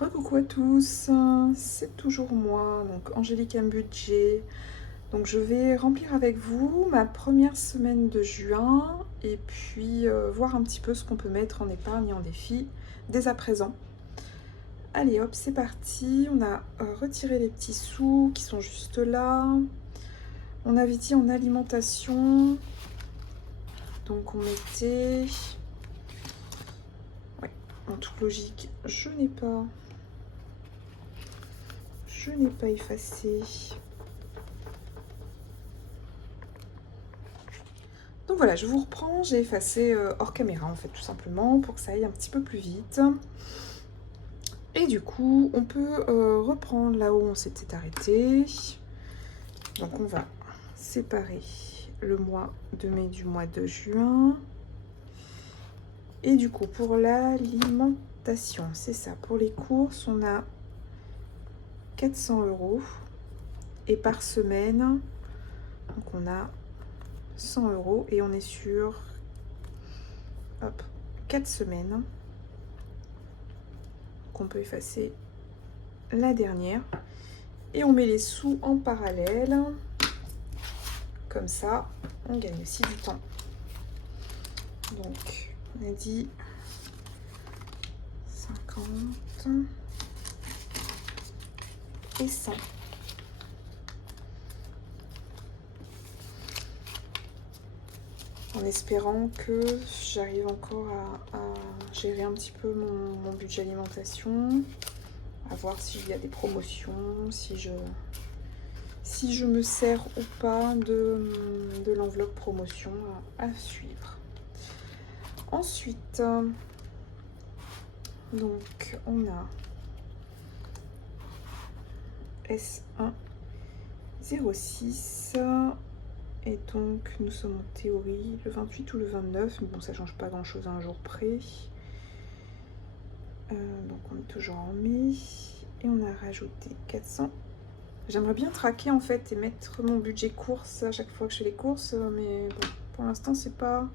Recoucou à tous, c'est toujours moi, donc Angélique M Budget. Donc je vais remplir avec vous ma première semaine de juin et puis voir un petit peu ce qu'on peut mettre en épargne et en défi dès à présent. Allez hop, c'est parti. On a retiré les petits sous qui sont juste là. On avait dit en alimentation, donc on mettait... Ouais, en toute logique, je n'ai pas effacé. Donc voilà, je vous reprends, j'ai effacé hors caméra en fait, tout simplement, pour que ça aille un petit peu plus vite. Et du coup, on peut reprendre là où on s'était arrêté. Donc on va séparer le mois de mai du mois de juin. Et du coup, pour l'alimentation, c'est ça. Pour les courses, on a 400 €. Et par semaine, donc on a 100 € et on est sur 4 semaines. Qu'on peut effacer la dernière. Et on met les sous en parallèle. Comme ça, on gagne aussi du temps. Donc, on a dit 50 et 100. En espérant que j'arrive encore à gérer un petit peu mon budget alimentation, à voir s'il y a des promotions, si je me sers ou pas de l'enveloppe promotion à suivre. Ensuite, donc on a S1 06. Et donc, nous sommes en théorie le 28 ou le 29. Mais bon, ça change pas grand-chose à un jour près. Donc, on est toujours en mai. Et on a rajouté 400. J'aimerais bien traquer, en fait, et mettre mon budget course à chaque fois que je fais les courses. Mais bon, pour l'instant, c'est pas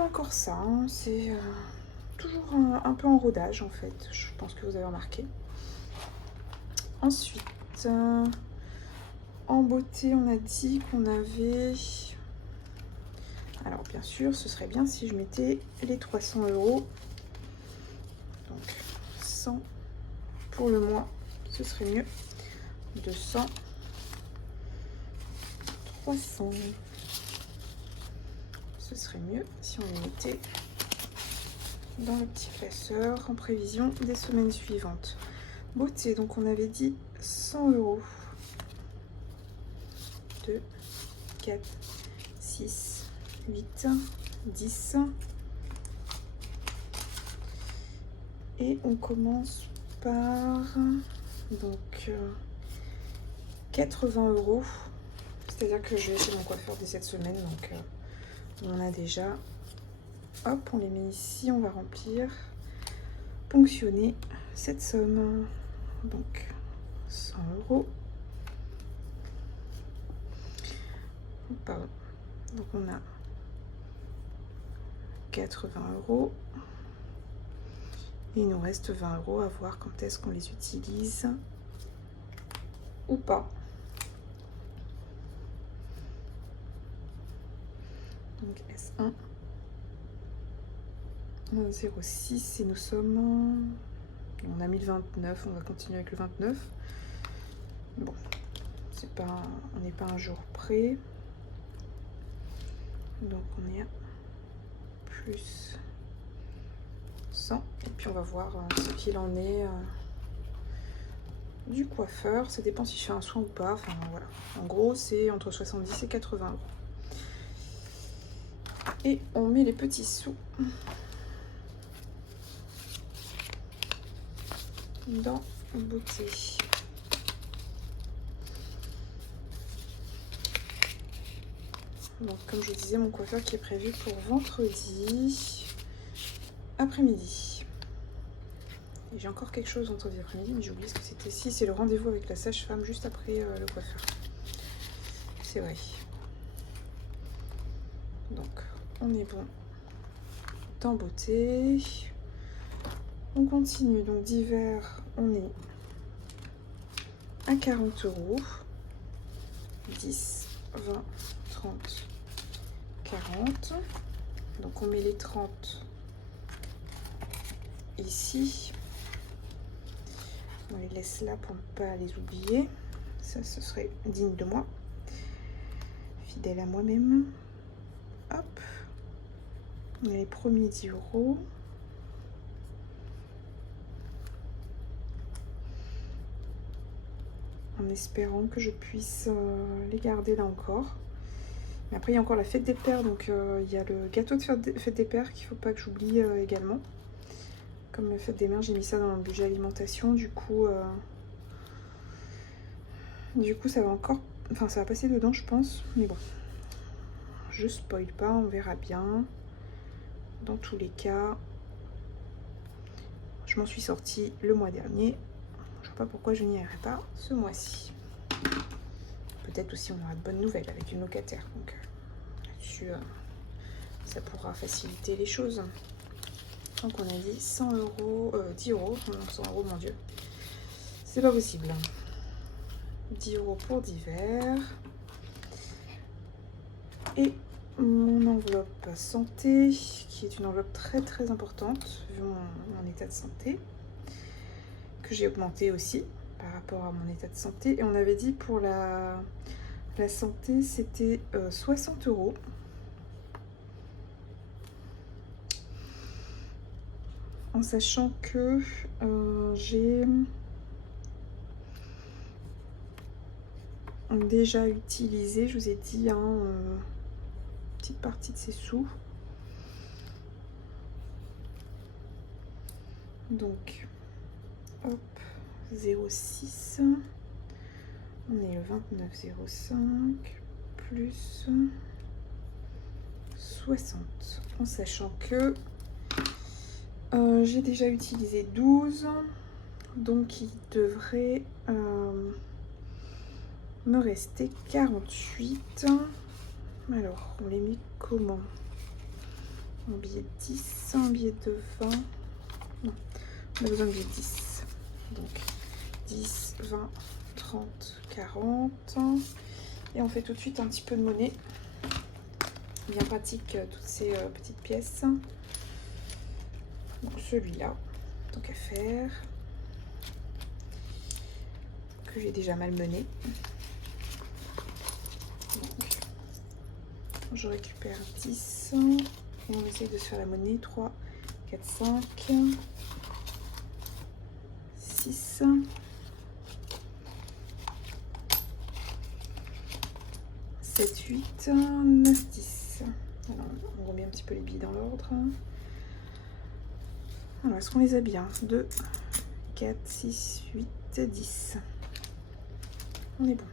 encore ça. Hein. C'est toujours un peu en rodage, en fait. Je pense que vous avez remarqué. Ensuite... en beauté, on a dit qu'on avait... Alors, bien sûr, ce serait bien si je mettais les 300 €. Donc, 100 pour le mois, ce serait mieux. 200, 300. Ce serait mieux si on les mettait dans le petit classeur en prévision des semaines suivantes. Beauté, donc on avait dit 100 €. 2, 4, 6, 8, 10. Et on commence par donc 80 €. C'est-à-dire que je vais chez mon coiffeur dès cette semaine. Donc on en a déjà. Hop, on les met ici. On va remplir, ponctionner cette somme. Donc 100 €. Pardon. Donc on a 80 €. Et il nous reste 20 € à voir quand est-ce qu'on les utilise ou pas. Donc S1 06 et nous sommes... On a mis le 29, on va continuer avec le 29. Bon, c'est pas, on n'est pas un jour près. Donc on est à plus 100. Et puis on va voir ce qu'il en est du coiffeur. Ça dépend si je fais un soin ou pas. Enfin voilà. En gros, c'est entre 70 et 80 €. Et on met les petits sous dans beauté. Donc comme je vous disais, mon coiffeur qui est prévu pour vendredi après-midi. Et j'ai encore quelque chose vendredi après-midi, mais j'ai oublié ce que c'était. Si, c'est le rendez-vous avec la sage-femme juste après le coiffeur. C'est vrai. Donc on est bon dans beauté. On continue, donc d'hiver, on est à 40 €. 10, 20, 30, 40. Donc on met les 30 ici. On les laisse là pour ne pas les oublier. Ça, ce serait digne de moi. Fidèle à moi-même. Hop. On a les premiers 10 €. En espérant que je puisse les garder là encore. Mais après, il y a encore la fête des pères, donc il y a le gâteau de fête des pères qu'il ne faut pas que j'oublie également. Comme la fête des mères, j'ai mis ça dans le budget alimentation, du coup, ça va encore... Enfin, ça va passer dedans, je pense, mais bon. Je spoil pas, on verra bien. Dans tous les cas, je m'en suis sortie le mois dernier. Je ne vois pas pourquoi je n'y arriverai pas ce mois-ci. Peut-être aussi on aura de bonnes nouvelles avec une locataire. Donc là-dessus, ça pourra faciliter les choses. Donc on a dit 100 €, 10 €, non 100 €, mon Dieu. C'est pas possible. 10 € pour d'hiver. Et mon enveloppe santé, qui est une enveloppe très très importante, vu mon état de santé, que j'ai augmenté aussi par rapport à mon état de santé. Et on avait dit pour la santé, c'était 60 €. En sachant que j'ai déjà utilisé, je vous ai dit, une petite partie de ces sous. Donc, hop, 0,6. On est le 29,05 plus 60. En sachant que j'ai déjà utilisé 12. Donc, il devrait me rester 48. Alors, on les met comment? Un billet de 10, un billet de 20. Non, on a besoin de billet de 10. Donc, 10, 20, 30, 40. Et on fait tout de suite un petit peu de monnaie. Bien pratique, toutes ces petites pièces. Donc, celui-là, tant qu'à faire, que j'ai déjà malmené. Donc, je récupère 10 et on essaye de se faire la monnaie. 3, 4, 5, 6, 7, 8, 9, 10. Alors, on remet un petit peu les billes dans l'ordre. Alors, est-ce qu'on les a bien? 2, 4, 6, 8, 10. On est bon.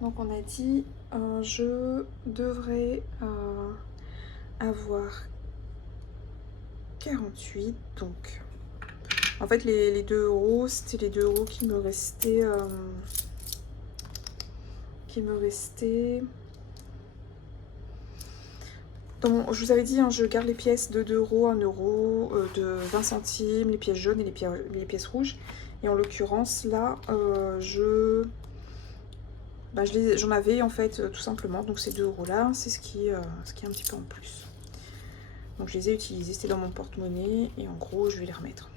Donc on a dit, je devrais avoir 48. Donc, en fait, les 2 €, c'était les 2 € qui me restaient. Je vous avais dit, je garde les pièces de 2 €, 1 €, de 20 centimes, les pièces jaunes et les pièces rouges. Et en l'occurrence, là, j'en avais en fait tout simplement. Donc ces 2 € là, c'est ce qui est un petit peu en plus. Donc je les ai utilisés, c'était dans mon porte-monnaie. Et en gros, je vais les remettre.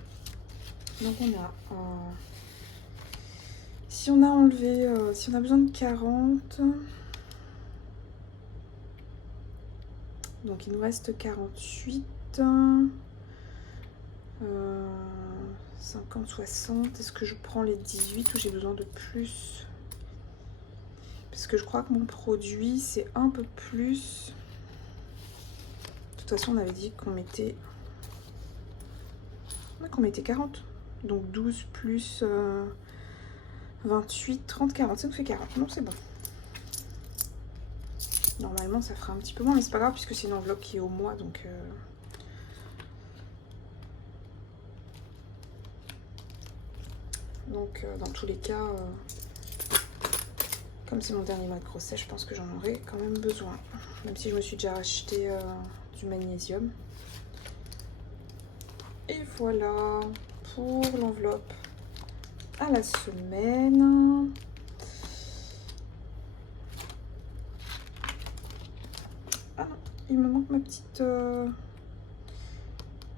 Donc on a... si on a enlevé... si on a besoin de 40... Donc il nous reste 48, 50, 60. Est-ce que je prends les 18 ou j'ai besoin de plus? Parce que je crois que mon produit, c'est un peu plus. De toute façon, on avait dit qu'on mettait... qu'on mettait 40. Donc 12 plus 28, 30, 40. Ça nous fait 40. Non, c'est bon. Normalement, ça fera un petit peu moins, mais c'est pas grave puisque c'est une enveloppe qui est au mois, donc... Donc, dans tous les cas, comme c'est mon dernier mois de grossesse, je pense que j'en aurai quand même besoin. Même si je me suis déjà acheté du magnésium. Et voilà pour l'enveloppe à la semaine. Ah non, il me manque ma petite...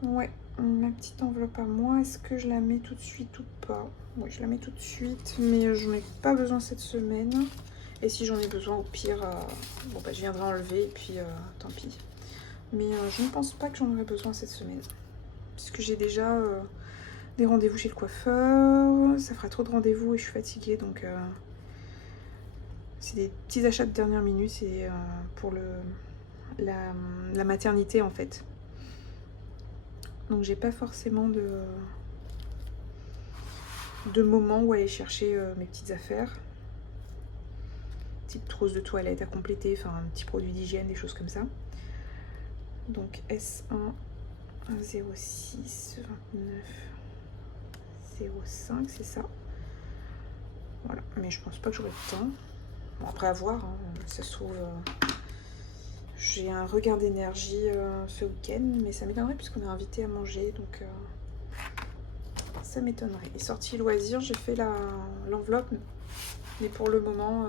Ouais, ma petite enveloppe à moi. Est-ce que je la mets tout de suite ou pas? Oui, je la mets tout de suite, mais je n'en ai pas besoin cette semaine. Et si j'en ai besoin, au pire, bon, bah, je viendrai enlever et puis tant pis. Mais je ne pense pas que j'en aurai besoin cette semaine. Puisque j'ai déjà des rendez-vous chez le coiffeur. Ça fera trop de rendez-vous et je suis fatiguée. Donc c'est des petits achats de dernière minute. C'est pour la maternité en fait. Donc j'ai pas forcément de moment où aller chercher mes petites affaires. Petite trousse de toilette à compléter, enfin un petit produit d'hygiène, des choses comme ça. Donc S1 06 29 05, c'est ça. Voilà, mais je pense pas que j'aurai le temps. Bon, après à voir, hein, ça se trouve... j'ai un regain d'énergie ce week-end, mais ça m'étonnerait puisqu'on est invité à manger, donc ça m'étonnerait. Et sortie loisirs, j'ai fait l'enveloppe, mais pour le moment,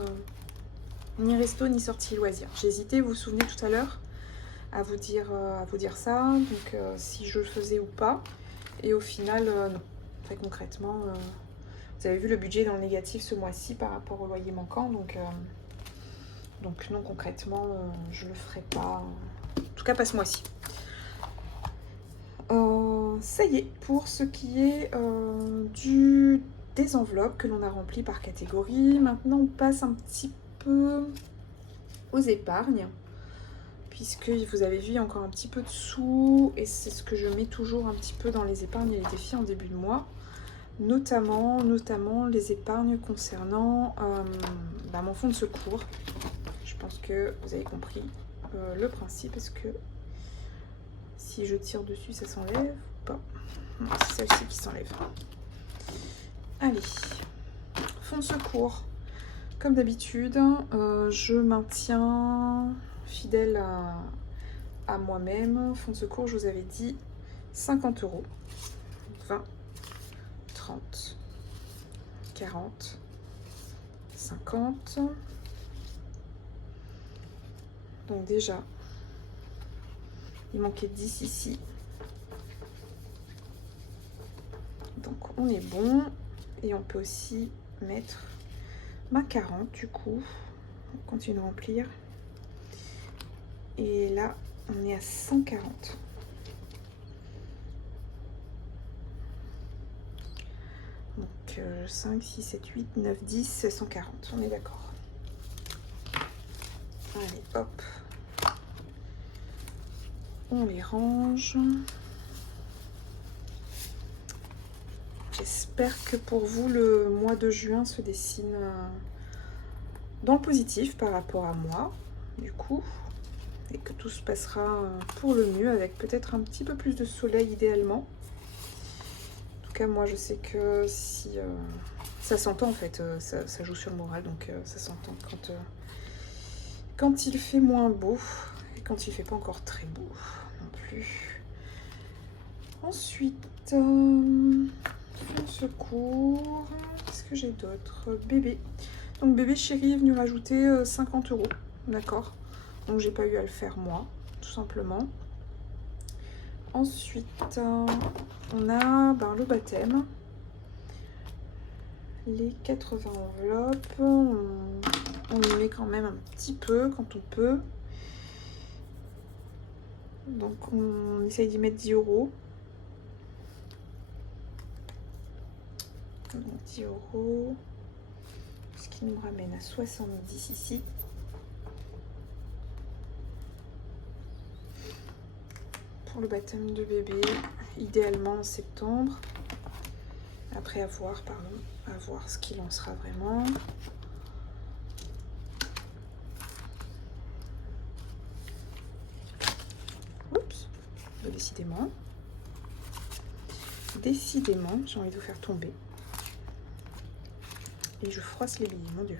ni resto ni sortie loisirs. J'ai hésité, vous vous souvenez tout à l'heure, à vous dire ça, donc si je le faisais ou pas. Et au final, non. Très concrètement, vous avez vu le budget dans le négatif ce mois-ci par rapport au loyer manquant, donc non, concrètement, je le ferai pas. En tout cas, pas ce mois-ci. Ça y est, pour ce qui est des enveloppes que l'on a remplies par catégorie. Maintenant, on passe un petit peu aux épargnes, puisque vous avez vu, il y a encore un petit peu de sous, et c'est ce que je mets toujours un petit peu dans les épargnes et les défis en début de mois. Notamment les épargnes concernant mon fonds de secours. Je pense que vous avez compris le principe. Est-ce que si je tire dessus, ça s'enlève ou pas? Non, c'est celle-ci qui s'enlève. Allez, fonds de secours. Comme d'habitude, je maintiens fidèle à moi-même. Fonds de secours, je vous avais dit 50 €. 20, 30, 40, 50. Donc déjà, il manquait 10 ici. Donc on est bon. Et on peut aussi mettre 40 du coup. On continue de remplir. Et là, on est à 140. Donc 5, 6, 7, 8, 9, 10, c'est 140. On est d'accord. Allez, hop. On les range. J'espère que pour vous, le mois de juin se dessine dans le positif par rapport à moi, du coup, et que tout se passera pour le mieux, avec peut-être un petit peu plus de soleil idéalement. En tout cas, moi, je sais que si... ça s'entend, en fait, ça joue sur le moral, donc ça s'entend quand il fait moins beau, et quand il fait pas encore très beau non plus. Ensuite... secours, qu'est-ce que j'ai d'autre? Bébé. Donc bébé chéri est venu rajouter 50 €. D'accord. Donc j'ai pas eu à le faire moi, tout simplement. Ensuite, on a le baptême. Les 80 enveloppes. On y met quand même un petit peu quand on peut. Donc on essaye d'y mettre 10 €. Donc 10 €, ce qui nous ramène à 70 ici. Pour le baptême de bébé, idéalement en septembre. Après à voir ce qu'il en sera vraiment. Oups, décidément. Décidément, j'ai envie de vous faire tomber. Et je froisse les billets, mon Dieu.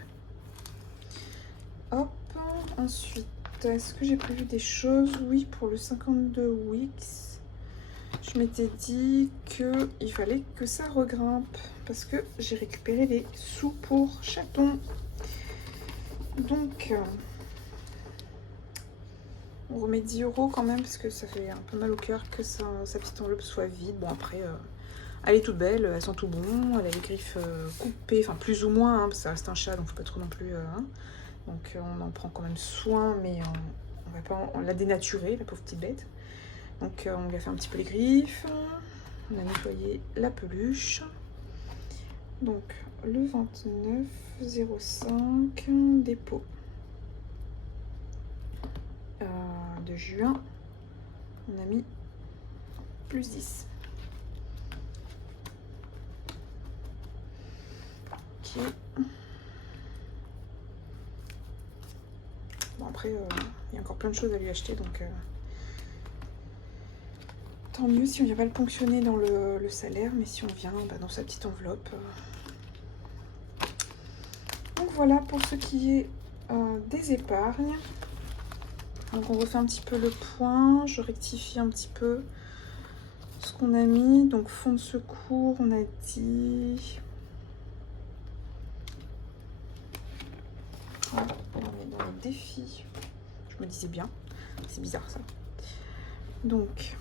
Hop, ensuite, est-ce que j'ai prévu des choses? Oui, pour le 52 Wix, je m'étais dit qu'il fallait que ça regrimpe parce que j'ai récupéré les sous pour chaton. Donc, on remet 10 € quand même parce que ça fait un peu mal au cœur que sa petite enveloppe soit vide. Bon, après, elle est toute belle, elle sent tout bon, elle a les griffes coupées, enfin plus ou moins, hein, parce que ça reste un chat, donc faut pas trop non plus. Hein. Donc, on en prend quand même soin, mais on va pas la dénaturer, la pauvre petite bête. Donc, on lui a fait un petit peu les griffes. On a nettoyé la peluche. Donc, le 29/05, dépôt de juin, on a mis plus 10. Ok. Bon, après, il y a encore plein de choses à lui acheter, donc tant mieux si on vient pas le ponctionner dans le salaire, mais si on vient dans sa petite enveloppe. Donc voilà pour ce qui est des épargnes. Donc on refait un petit peu le point, je rectifie un petit peu ce qu'on a mis. Donc fonds de secours, on a dit... Ah, on est dans les défis. Je me disais bien, c'est bizarre ça. Donc...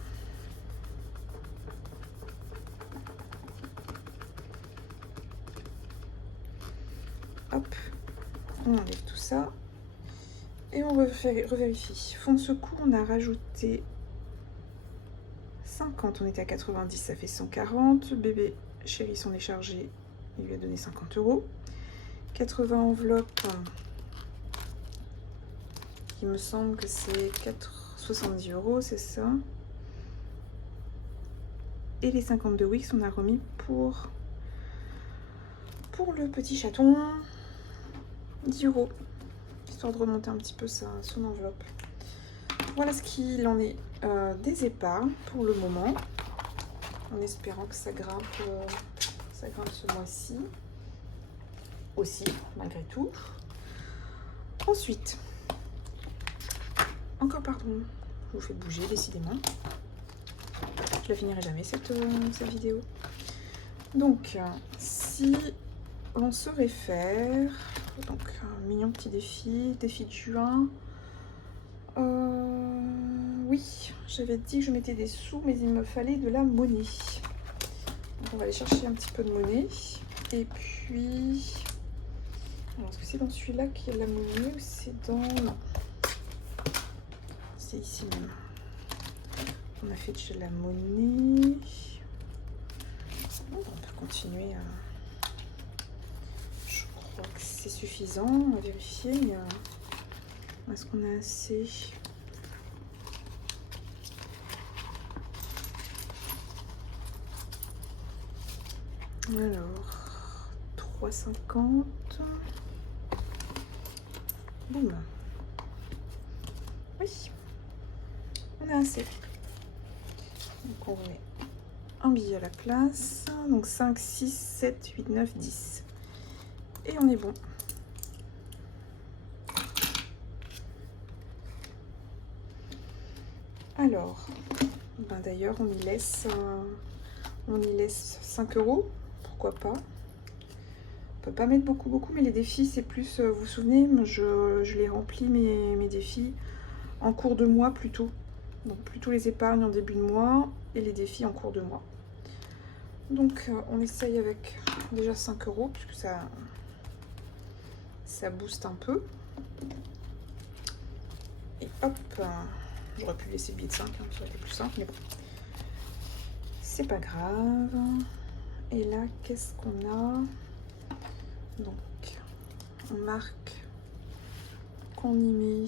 hop, on enlève tout ça. Et on revérifie. Fonds de secours, on a rajouté 50, on était à 90, ça fait 140. Bébé chéri s'en est chargé, il lui a donné 50 €. 80 enveloppes, il me semble que c'est 70 €, c'est ça. Et les 52 Wix, on a remis pour le petit chaton 10 €, histoire de remonter un petit peu son enveloppe. Voilà ce qu'il en est des épargnes pour le moment, en espérant que ça grimpe ce mois-ci aussi, malgré tout. Ensuite, encore pardon, je vous fais bouger décidément. Je la finirai jamais cette vidéo. Donc, si on se réfère, donc un mignon petit défi de juin. Oui, j'avais dit que je mettais des sous, mais il me fallait de la monnaie. Donc on va aller chercher un petit peu de monnaie. Et puis, alors, est-ce que c'est dans celui-là qu'il y a de la monnaie ou c'est dans... Non, c'est ici même. On a fait déjà de la monnaie. Bon, on peut continuer. Je crois que c'est suffisant. On va vérifier. Mais est-ce qu'on a assez? Alors, 3,50. Boum. Oui, on a assez. Donc on remet un billet à la place. Donc 5, 6, 7, 8, 9, 10. Et on est bon. Alors, d'ailleurs, on y laisse 5 €. Pourquoi pas? On peut pas mettre beaucoup, mais les défis, c'est plus, vous vous souvenez, je les remplis mes défis en cours de mois plutôt. Donc plutôt les épargnes en début de mois et les défis en cours de mois. Donc on essaye avec déjà 5 €, puisque ça booste un peu. Et hop, j'aurais pu laisser le billet de 5, hein, ça aurait été plus simple, mais bon. C'est pas grave. Et là, qu'est-ce qu'on a? Donc, on marque qu'on y met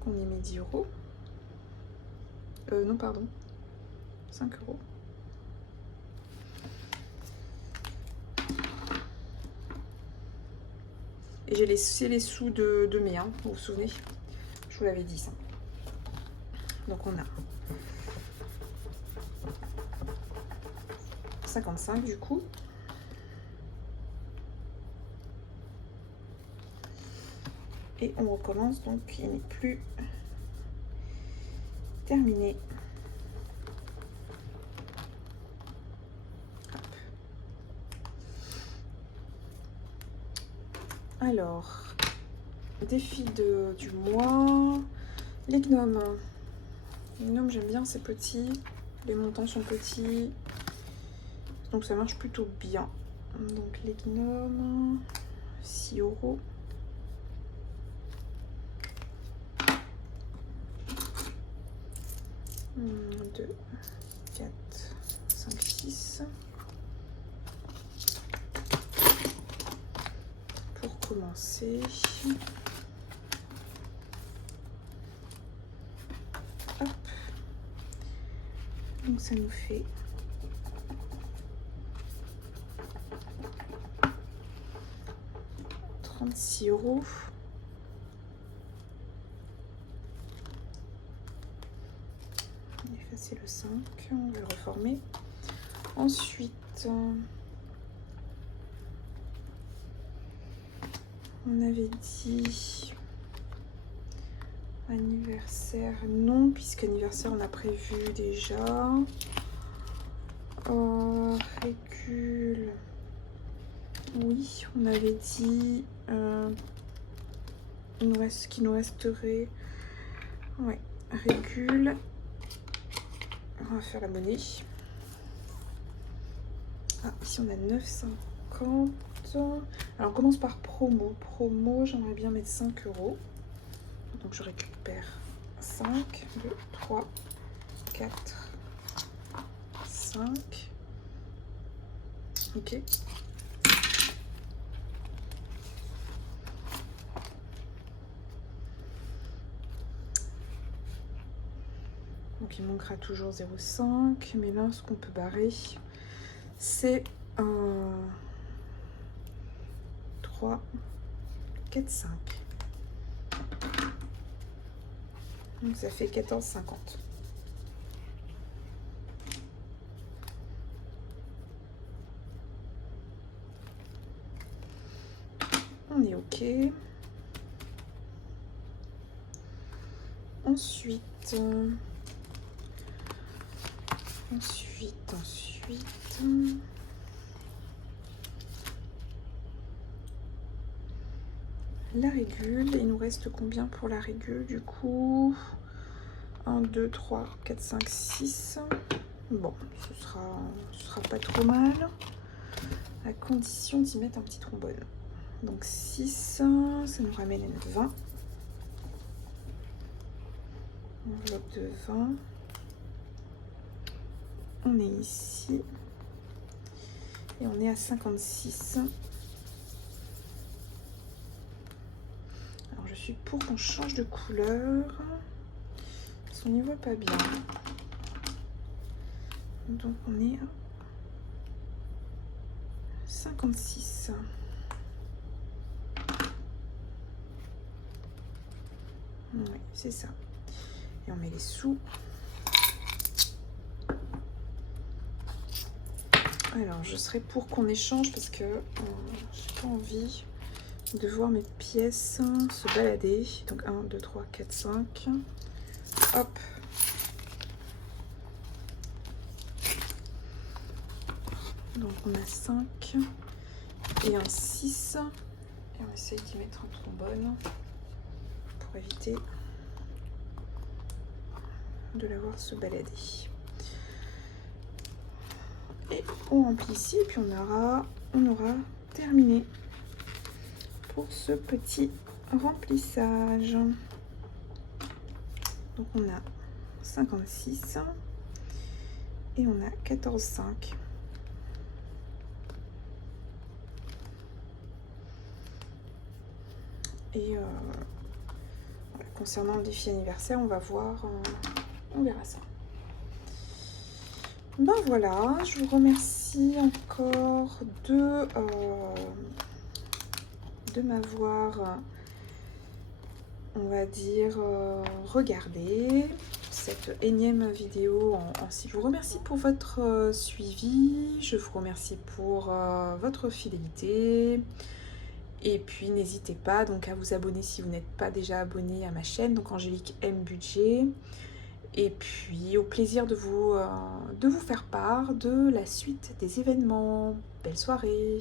qu'on y met 10 €. Non, pardon, 5 €. Et j'ai laissé les sous de mai, hein, vous vous souvenez? Je vous l'avais dit ça. Donc on a 55 du coup. Et on recommence, donc il n'est plus terminé. Alors, défi du mois, les gnomes. Les gnomes, j'aime bien, c'est petit, les montants sont petits, donc ça marche plutôt bien. Donc les gnomes, 6 €. 2, 4, 5, 6. Pour commencer. Hop. Donc ça nous fait 36 €. On va effacer le 5, on va le reformer. Ensuite, on avait dit anniversaire, non, puisqu'anniversaire on a prévu déjà. Régule, oui, on avait dit ce qui nous resterait. Ouais, régule. On va faire la monnaie. Ah, ici on a 9,50. Alors on commence par promo. Promo, j'aimerais bien mettre 5 €. Donc je récupère 5, 2, 3, 4, 5. Ok. Donc il manquera toujours 0,5. Mais là, ce qu'on peut barrer, c'est 3, 4, 5. Donc ça fait 14,50. On est ok. Ensuite, la régule. Il nous reste combien pour la régule du coup? 1, 2, 3, 4, 5, 6. Bon, ce sera pas trop mal, à condition d'y mettre un petit trombone. Donc 6, ça nous ramène à 20. Enveloppe de 20. On est ici. Et on est à 56. Alors je suis pour qu'on change de couleur. Parce qu'on n'y voit pas bien. Donc on est à 56. Oui, c'est ça. Et on met les sous. Alors, je serais pour qu'on échange parce que j'ai pas envie de voir mes pièces se balader. Donc 1, 2, 3, 4, 5. Hop. Donc on a 5 et un 6. Et on essaye d'y mettre un trombone pour éviter de la voir se balader. Et on remplit ici et puis on aura terminé pour ce petit remplissage. Donc on a 56 et on a 14,5. Et voilà, concernant le défi anniversaire, on va voir, on verra ça. Ben voilà, je vous remercie encore de m'avoir, on va dire, regardé cette énième vidéo je vous remercie pour votre suivi, je vous remercie pour votre fidélité. Et puis n'hésitez pas donc à vous abonner si vous n'êtes pas déjà abonné à ma chaîne, donc Angélique M Budget. Et puis au plaisir de vous faire part de la suite des événements. Belle soirée!